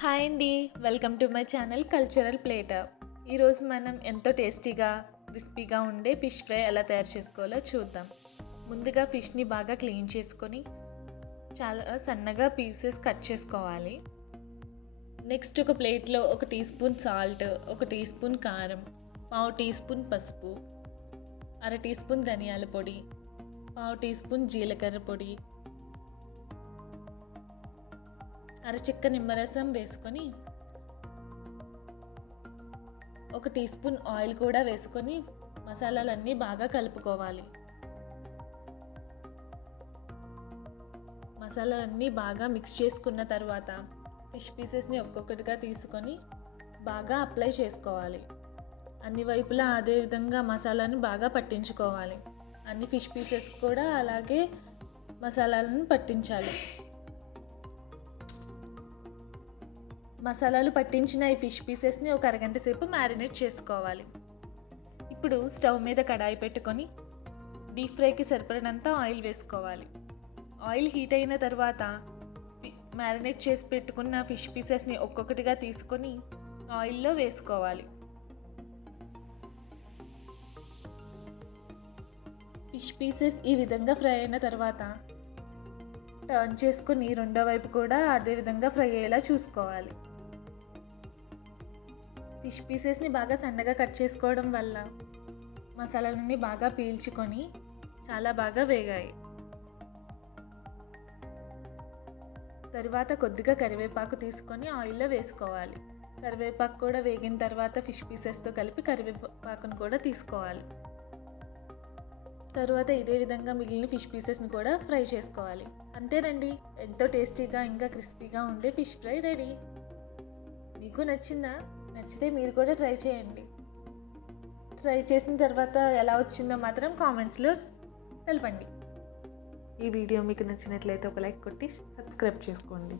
Hi అండి, welcome to my channel cultural platter. ఈరోజు మనం ఎంతో టేస్టీగా క్రిస్పీగా ఉండే ఫిష్ ఫ్రై ఎలా తయారు చేసుకోవాలో చూద్దాం. ముందుగా ఫిష్ని బాగా క్లీన్ చేసుకొని చాలా సన్నగా పీసెస్ కట్ చేసుకోవాలి. నెక్స్ట్ ఒక ప్లేట్లో 1 teaspoon salt, 1 teaspoon కారం, 1/2 టీ స్పూన్ పసుపు, 1/2 టీ స్పూన్ ధనియాల పొడి, 1/2 టీ స్పూన్ జీలకర్ర పొడి, అరచిక్క నిమ్మరసం వేసుకొని 1 టీ స్పూన్ ఆయిల్ కూడా వేసుకొని మసాలాలన్నీ బాగా కలుపుకోవాలి. మసాలాలన్నీ బాగా మిక్స్ చేసుకున్న తర్వాత ఫిష్ పీసెస్ని ఒక్కొక్కటిగా తీసుకొని బాగా అప్లై చేసుకోవాలి. అన్ని వైపులా అదే విధంగా మసాలాను బాగా పట్టించుకోవాలి. అన్ని ఫిష్ పీసెస్ కూడా అలాగే మసాలాలను పట్టించాలి. మసాలాలు పట్టించిన ఈ ఫిష్ పీసెస్ని ఒక అరగంట సేపు మ్యారినేట్ చేసుకోవాలి. ఇప్పుడు స్టవ్ మీద కడాయి పెట్టుకొని డీప్ ఫ్రైకి సరిపడినంత ఆయిల్ వేసుకోవాలి. ఆయిల్ హీట్ అయిన తర్వాత మ్యారినేట్ చేసి పెట్టుకున్న ఫిష్ పీసెస్ని ఒక్కొక్కటిగా తీసుకొని ఆయిల్లో వేసుకోవాలి. ఫిష్ పీసెస్ ఈ విధంగా ఫ్రై అయిన తర్వాత టర్న్ చేసుకొని రెండో వైపు కూడా అదే విధంగా ఫ్రై అయ్యేలా చూసుకోవాలి. ఫిష్ పీసెస్ని బాగా సన్నగా కట్ చేసుకోవడం వల్ల మసాలాలన్నీ బాగా పీల్చుకొని చాలా బాగా వేగాయి. తర్వాత కొద్దిగా కరివేపాకు తీసుకొని ఆయిల్లో వేసుకోవాలి. కరివేపాకు కూడా వేగిన తర్వాత ఫిష్ పీసెస్తో కలిపి కరివేపాకును కూడా తీసుకోవాలి. తర్వాత ఇదే విధంగా మిగిలిన ఫిష్ పీసెస్ని కూడా ఫ్రై చేసుకోవాలి. అంతేనండి, ఎంతో టేస్టీగా ఇంకా క్రిస్పీగా ఉండే ఫిష్ ఫ్రై రెడీ. మీకు నచ్చిందా? నచ్చితే మీరు కూడా ట్రై చేయండి. ట్రై చేసిన తర్వాత ఎలా వచ్చిందో మాత్రం కామెంట్స్లో తెలపండి. ఈ వీడియో మీకు నచ్చినట్లయితే ఒక లైక్ కొట్టి సబ్స్క్రైబ్ చేసుకోండి.